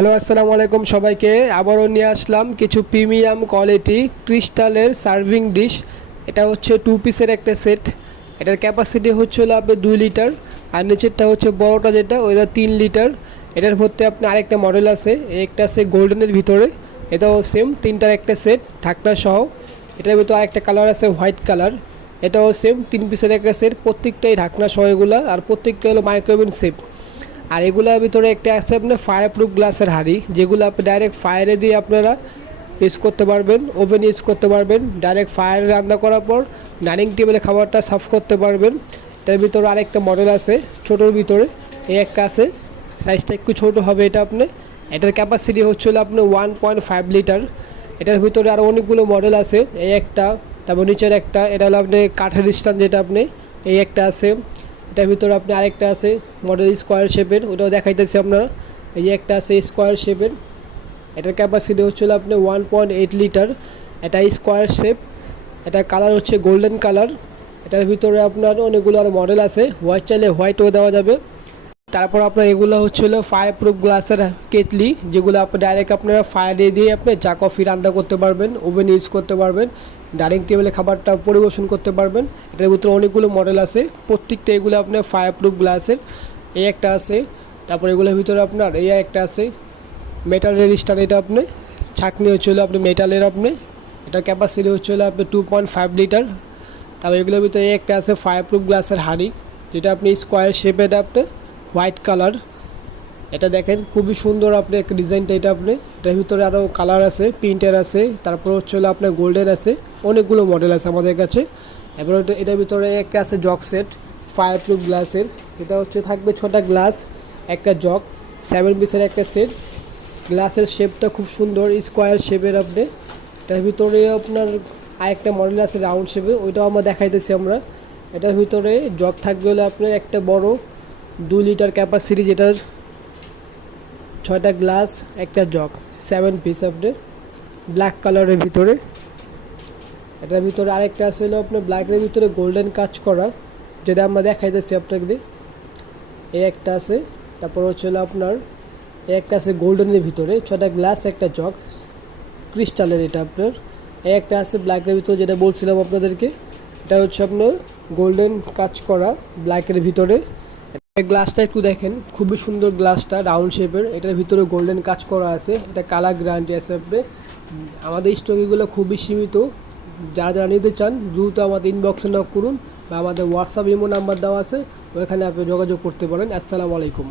Hello আসসালামু আলাইকুম সবাইকে আবারও নিয়ে আসলাম কিছু প্রিমিয়াম কোয়ালিটি ক্রিস্টালের সার্ভিং ডিশ। এটা হচ্ছে 2 পিসের একটা সেট। এটার ক্যাপাসিটি হলো আপনার 2 লিটার, আর নিচেরটা হচ্ছে বড়টা যেটা ওইটা 3 লিটার। এটার মধ্যে আপনি আরেকটা মডেল আছে, একটা আছে গোল্ডেনের ভিতরে, এটাও সেম তিনটার একটা সেট ঢাকনা সহ। এটার ভিতরে আরেকটা কালার আছে হোয়াইট কালার, এটাও সেম 3 পিসের একটা সেট, প্রত্যেকটাই ঢাকনা সহ এগুলা, আর প্রত্যেকটা হলো মাইক্রোওভেন সেট। আর এগুলোর ভিতরে একটা আছে আপনার ফায়ার প্রুফ গ্লাসের হাঁড়ি, যেগুলো আপনি ডাইরেক্ট ফায়ারে দিয়ে আপনারা ইউজ করতে পারবেন, ওভেন ইউজ করতে পারবেন, ডাইরেক্ট ফায়ারে রান্না করার পর ডাইনিং টেবিলে খাবারটা সার্ভ করতে পারবেন। এটার ভিতরে আরেকটা মডেল আছে ছোটোর ভিতরে, এই একটা আছে, সাইজটা একটু ছোটো হবে এটা আপনি। এটার ক্যাপাসিটি হচ্ছিল আপনার 1.5 লিটার। এটার ভিতরে আরও অনেকগুলো মডেল আছে, এই একটা, তারপর নিচের একটা, এটা হলো আপনি কাঠের স্ট্যান্ড যেটা আপনি, এই একটা আছে। এটার ভিতরে আপনি আরেকটা আছে মডেল স্কোয়ার শেপের, ওটাও দেখাইতেছি আপনারা, এই একটা আছে স্কোয়ার শেপের। এটার ক্যাপাসিটি হচ্ছিল আপনি 1.8 লিটার। এটা স্কোয়ার শেপ, এটা কালার হচ্ছে গোল্ডেন কালার। এটার ভিতরে আপনার অনেকগুলো আর মডেল আছে, হোয়াইট চাইলে হোয়াইটও দেওয়া যাবে। তারপর আপনার এগুলো হচ্ছিলো ফায়ার প্রুফ গ্লাসের কেটলি, যেগুলো আপনি ডাইরেক্ট আপনারা ফায়ারে দিয়ে আপনি চা কফি রান্না করতে পারবেন, ওভেন ইউজ করতে পারবেন, ডাইনিং টেবিলে খাবারটা পরিবেশন করতে পারবেন। এটার ভিতরে অনেকগুলো মডেল আছে, প্রত্যেকটা এগুলো আপনার ফায়ার প্রুফ গ্লাসের। এই একটা আছে, তারপর এগুলোর ভিতরে আপনার এই একটা আছে মেটালের স্ট্যান্ড, এটা আপনি ছাঁকনি হচ্ছিলো আপনি মেটালের আপনি। এটা ক্যাপাসিটি হচ্ছিলো আপনি 2.5 লিটার। তারপর এগুলোর ভিতরে এই একটা আছে ফায়ার প্রুফ গ্লাসের হাঁড়ি, যেটা আপনি স্কোয়ার শেপের আপনি, হোয়াইট কালার। এটা দেখেন খুবই সুন্দর আপনি একটা ডিজাইনটা, এটা আপনি এটার ভিতরে আরও কালার আছে, প্রিন্টের আছে, তারপর হলো আপনার গোল্ডেন আছে, অনেকগুলো মডেল আছে আমাদের কাছে। এবার এটার ভিতরে একটা আছে জগ সেট ফায়ার প্রুফ গ্লাসের, এটা থাকবে 6টা গ্লাস একটা জগ, 7 পিসের একটা সেট। গ্লাসের শেপটা খুব সুন্দর স্কোয়ার শেপের আপনি। এটার ভিতরে আপনার আরেকটা মডেল আছে রাউন্ড শেপে, ওইটাও আমরা দেখাইতেছি আমরা। এটার ভিতরে জগ থাকবে হলে আপনার একটা বড় 2 লিটার ক্যাপাসিটি, যেটার 6টা গ্লাস একটা জগ, 7 পিস আপনার ব্ল্যাক কালারের ভিতরে। এটার ভিতরে আরেকটা আছে হলো আপনার ব্ল্যাকের ভিতরে গোল্ডেন কাজ করা, যেটা আমরা দেখাইতেছি আপনাকে। এই একটা আছে, তারপর হলো আপনার এই একটা আছে গোল্ডেনের ভিতরে, 6টা গ্লাস একটা জগ ক্রিস্টালের, এটা আপনার। এই একটা আছে ব্ল্যাকের ভিতরে, যেটা বলছিলাম আপনাদেরকে, এটা হচ্ছে আপনার গোল্ডেন কাজ করা ব্ল্যাকের ভিতরে। গ্লাসটা একটু দেখেন, খুবই সুন্দর গ্লাসটা, রাউন্ড শেপের, এটার ভিতরে গোল্ডেন কাজ করা আছে, এটা কালার গ্যারান্টি আছে আপনি। আমাদের স্টকগুলো খুবই সীমিত, যারা যারা নিতে চান দ্রুত আমাদের ইনবক্সে নক করুন, বা আমাদের হোয়াটসঅ্যাপ ইমো নাম্বার দেওয়া আছে, ওইখানে আপনি যোগাযোগ করতে পারেন। আসসালামু আলাইকুম।